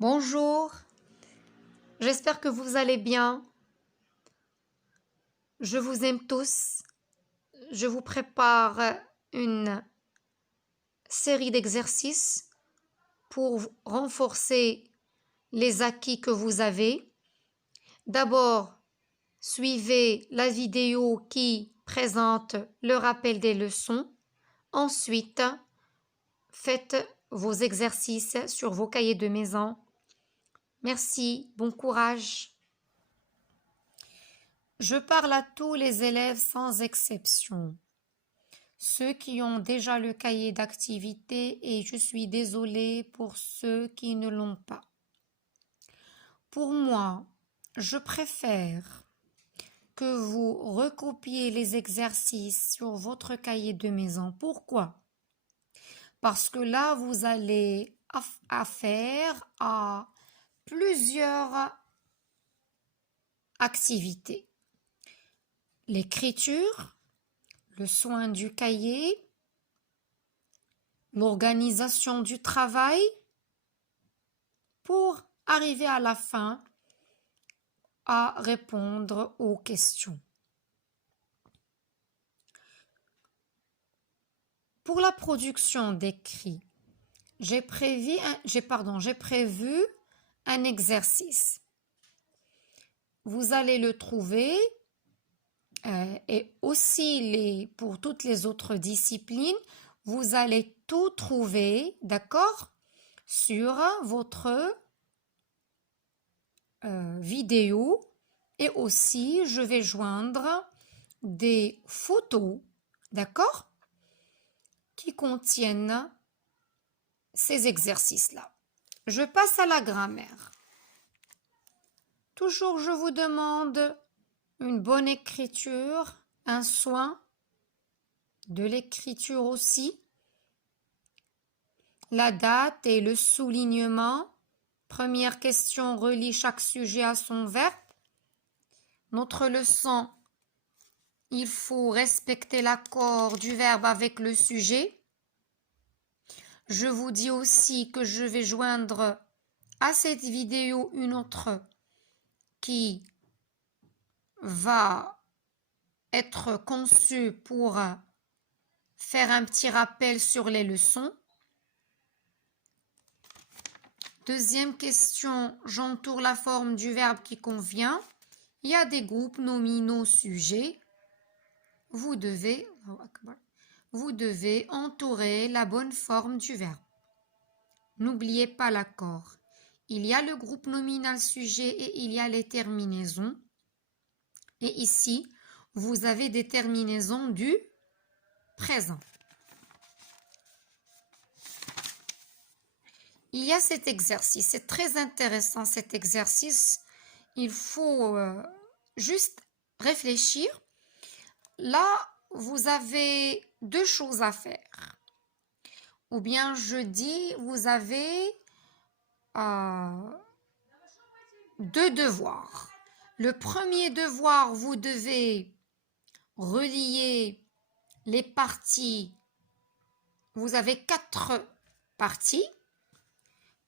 Bonjour, j'espère que vous allez bien. Je vous aime tous. Je vous prépare une série d'exercices pour renforcer les acquis que vous avez. D'abord, suivez la vidéo qui présente le rappel des leçons. Ensuite, faites vos exercices sur vos cahiers de maison. Merci, bon courage. Je parle à tous les élèves sans exception, ceux qui ont déjà le cahier d'activité et je suis désolée pour ceux qui ne l'ont pas. Pour moi, je préfère que vous recopiez les exercices sur votre cahier de maison. Pourquoi? Parce que là, vous allez affaire à plusieurs activités. L'écriture, le soin du cahier, l'organisation du travail, pour arriver à la fin à répondre aux questions. Pour la production d'écrit, j'ai prévu un exercice. Vous allez le trouver et aussi pour toutes les autres disciplines, vous allez tout trouver, d'accord, sur votre vidéo et aussi je vais joindre des photos, d'accord, qui contiennent ces exercices-là. Je passe à la grammaire. Toujours je vous demande une bonne écriture, un soin de l'écriture aussi, la date et le soulignement. Première question, relie chaque sujet à son verbe. Notre leçon, il faut respecter l'accord du verbe avec le sujet. Je vous dis aussi que je vais joindre à cette vidéo une autre qui va être conçue pour faire un petit rappel sur les leçons. Deuxième question, j'entoure la forme du verbe qui convient. Il y a des groupes nominaux sujets. Vous devez entourer la bonne forme du verbe. N'oubliez pas l'accord. Il y a le groupe nominal sujet et il y a les terminaisons. Et ici, vous avez des terminaisons du présent. Il y a cet exercice, c'est très intéressant cet exercice. Il faut juste réfléchir. Là, vous avez deux choses à faire. Ou bien je dis, vous avez deux devoirs. Le premier devoir, vous devez relier les parties. Vous avez 4 parties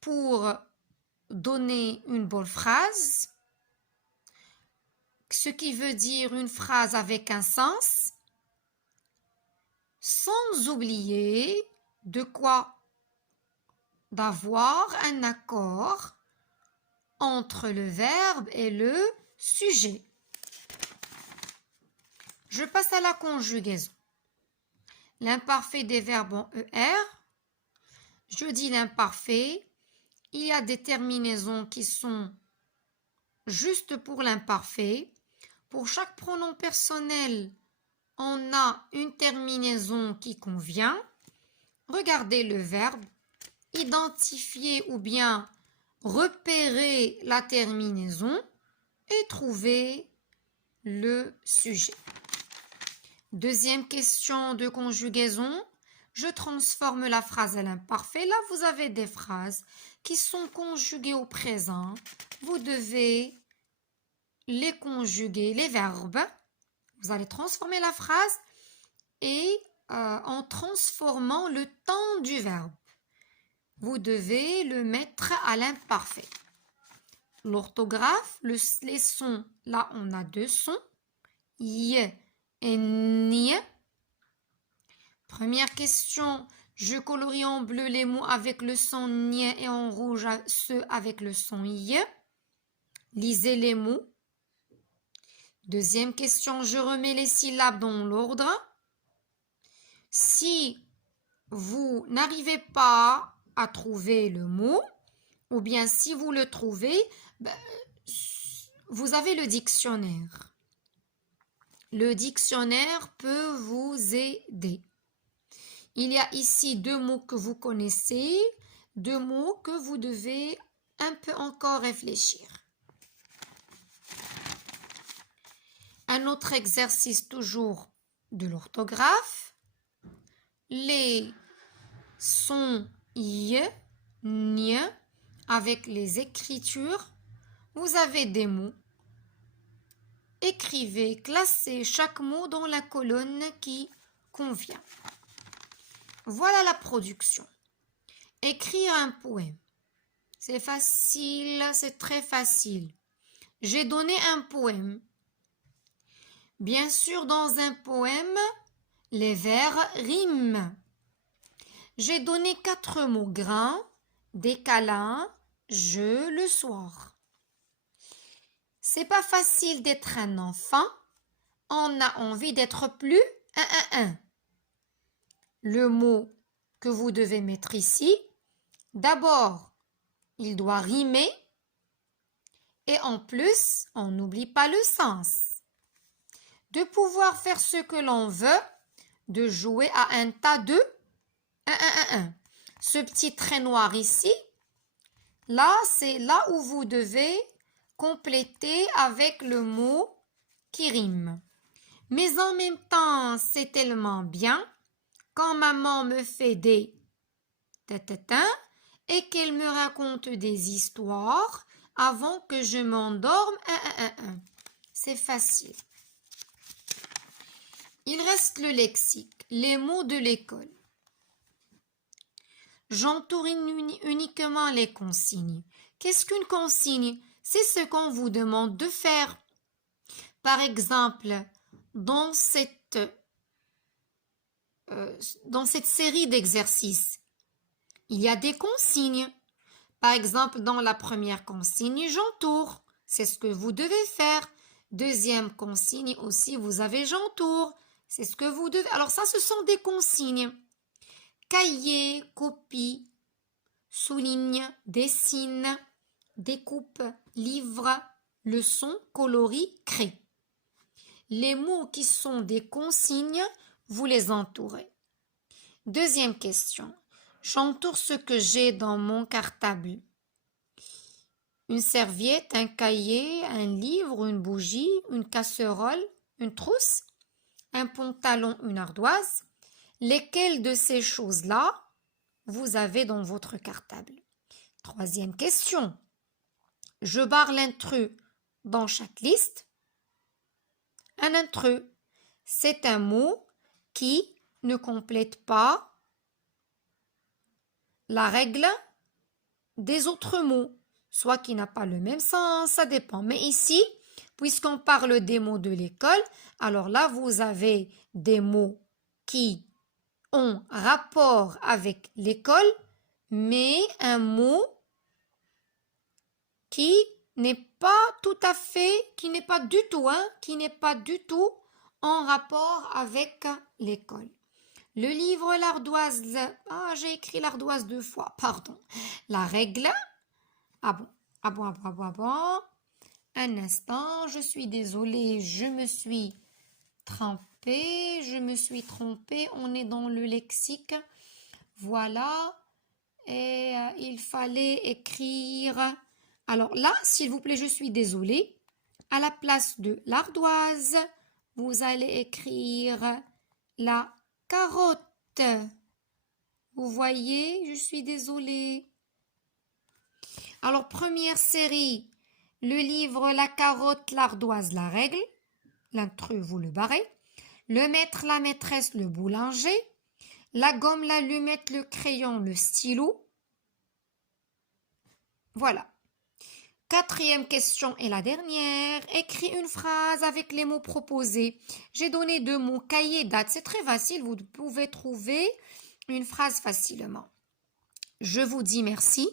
pour donner une bonne phrase, ce qui veut dire une phrase avec un sens, sans oublier de quoi d'avoir un accord entre le verbe et le sujet. Je passe à la conjugaison. L'imparfait des verbes en ER. Je dis l'imparfait. Il y a des terminaisons qui sont juste pour l'imparfait. Pour chaque pronom personnel, on a une terminaison qui convient. Regardez le verbe. Identifier ou bien repérer la terminaison et trouver le sujet. Deuxième question de conjugaison. Je transforme la phrase à l'imparfait. Là, vous avez des phrases qui sont conjuguées au présent. Vous devez les conjuguer, les verbes. Vous allez transformer la phrase et en transformant le temps du verbe. vous devez le mettre à l'imparfait. L'orthographe, les sons, là on a deux sons, y et ni. Première question, je colorie en bleu les mots avec le son ni et en rouge ceux avec le son y. Lisez les mots. Deuxième question, je remets les syllabes dans l'ordre. Si vous n'arrivez pas à trouver le mot, ou bien si vous le trouvez, vous avez le dictionnaire. Le dictionnaire peut vous aider. Il y a ici deux mots que vous connaissez, deux mots que vous devez un peu encore réfléchir. Un autre exercice toujours de l'orthographe. Les sons y, ni, avec les écritures, vous avez des mots. Écrivez, classez chaque mot dans la colonne qui convient. Voilà la production. Écrire un poème. C'est facile, c'est très facile. J'ai donné un poème. Bien sûr, dans un poème, les vers riment. J'ai donné 4 mots: grain, des câlins, je, le soir. C'est pas facile d'être un enfant. On a envie d'être plus un. Le mot que vous devez mettre ici, d'abord, il doit rimer et en plus, on n'oublie pas le sens. De pouvoir faire ce que l'on veut, de jouer à un tas de 1. Ce petit trait noir ici, là, c'est là où vous devez compléter avec le mot qui rime. Mais en même temps, c'est tellement bien quand maman me fait des et qu'elle me raconte des histoires avant que je m'endorme. C'est facile. Il reste le lexique, les mots de l'école. J'entoure uniquement les consignes. Qu'est-ce qu'une consigne? C'est ce qu'on vous demande de faire. Par exemple, dans cette série d'exercices, il y a des consignes. Par exemple, dans la première consigne, j'entoure. C'est ce que vous devez faire. Deuxième consigne aussi, vous avez j'entoure. C'est ce que vous devez. Alors ça, ce sont des consignes. Cahier, copie, souligne, dessine, découpe, livre, leçon, colorie, crée. Les mots qui sont des consignes, vous les entourez. Deuxième question. J'entoure ce que j'ai dans mon cartable. Une serviette, un cahier, un livre, une bougie, une casserole, une trousse, un pantalon, une ardoise. Lesquelles de ces choses-là vous avez dans votre cartable? Troisième question. Je barre l'intrus dans chaque liste. Un intrus, c'est un mot qui ne complète pas la règle des autres mots, soit qui n'a pas le même sens, ça dépend. Mais ici, puisqu'on parle des mots de l'école, alors là, vous avez des mots qui ont rapport avec l'école, mais un mot qui n'est pas tout à fait, qui n'est pas du tout en rapport avec l'école. Le livre, l'ardoise, j'ai écrit l'ardoise 2 fois, pardon. La règle, bon. Un instant, je suis désolée, je me suis trompée, on est dans le lexique, voilà, et il fallait écrire, alors là, s'il vous plaît, je suis désolée, à la place de l'ardoise, vous allez écrire la carotte. Vous voyez, je suis désolée. Alors, première série, le livre, la carotte, l'ardoise, la règle. L'intrus, vous le barrez. Le maître, la maîtresse, le boulanger. La gomme, l'allumette, le crayon, le stylo. Voilà. Quatrième question et la dernière. Écris une phrase avec les mots proposés. J'ai donné 2 mots, cahier, date. C'est très facile, vous pouvez trouver une phrase facilement. Je vous dis merci.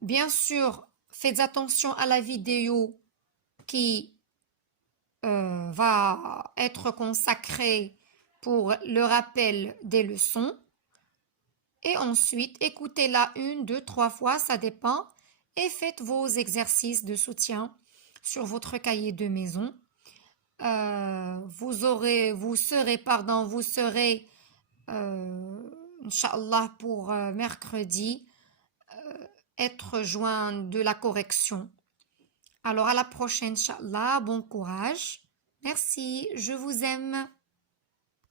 Bien sûr, faites attention à la vidéo qui va être consacrée pour le rappel des leçons. Et ensuite, écoutez-la 1, 2, 3 fois, ça dépend. Et faites vos exercices de soutien sur votre cahier de maison. Vous serez, Inch'Allah, pour mercredi, être joint de la correction. Alors à la prochaine, Inch'Allah, bon courage. Merci, je vous aime.